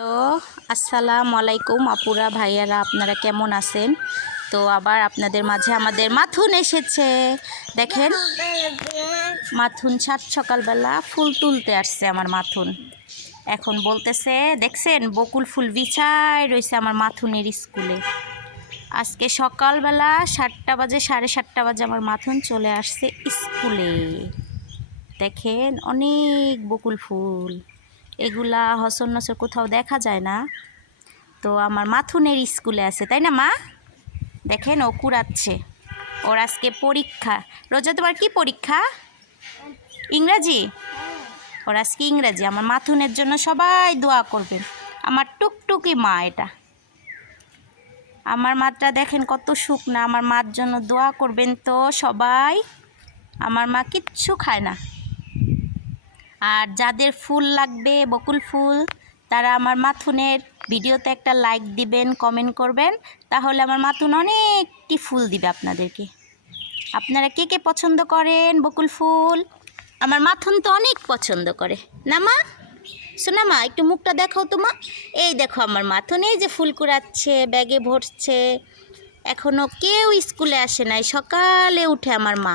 Hello, আসসালামু আলাইকুম আপুরা ভাইয়ারা, আপনারা কেমন আছেন? তো আবার আপনাদের মাঝে আমাদের মাথুন এসেছে। দেখেন, মাথুন সাত সকালবেলা ফুল তুলতে আসছে আমার মাথুন। এখন বলতেছে, দেখছেন বকুল ফুল বিছায় রয়েছে আমার মাথুনের স্কুলে। আজকে সকালবেলা 7টা বাজে, 7:30 বাজে আমার মাথুন চলে আসছে স্কুলে। দেখেন অনেক বকুল ফুল, এগুলা হসর কোথাও দেখা যায় না। তো আমার মাথুনের স্কুলে আছে, তাই না মা? দেখেন ও কুড়াচ্ছে, ওর আজকে পরীক্ষা। রোজা তোমার কি পরীক্ষা? ইংরাজি? ওর আজকে ইংরাজি। আমার মাথুনের জন্য সবাই দোয়া করবেন। আমার টুকটুকি মা এটা, আমার মাটা দেখেন কত শুকনা। আমার মার জন্য দোয়া করবেন তো সবাই। আমার মা কিচ্ছু খায় না। আর যাদের ফুল লাগবে, বকুল ফুল, তারা আমার মাথুনের ভিডিওতে একটা লাইক দিবেন, কমেন্ট করবেন, তাহলে আমার মাথুন অনেকটি ফুল দিবে আপনাদেরকে। আপনারা কে কে পছন্দ করেন বকুল ফুল? আমার মাথুন তো অনেক পছন্দ করে না মা? শোনা মা, একটু মুখটা দেখাও তো মা। এই দেখো আমার মাথুন এই যে ফুল কুড়াচ্ছে, ব্যাগে ভরছে। এখনও কেউ স্কুলে আসে নাই, সকালে উঠে আমার মা।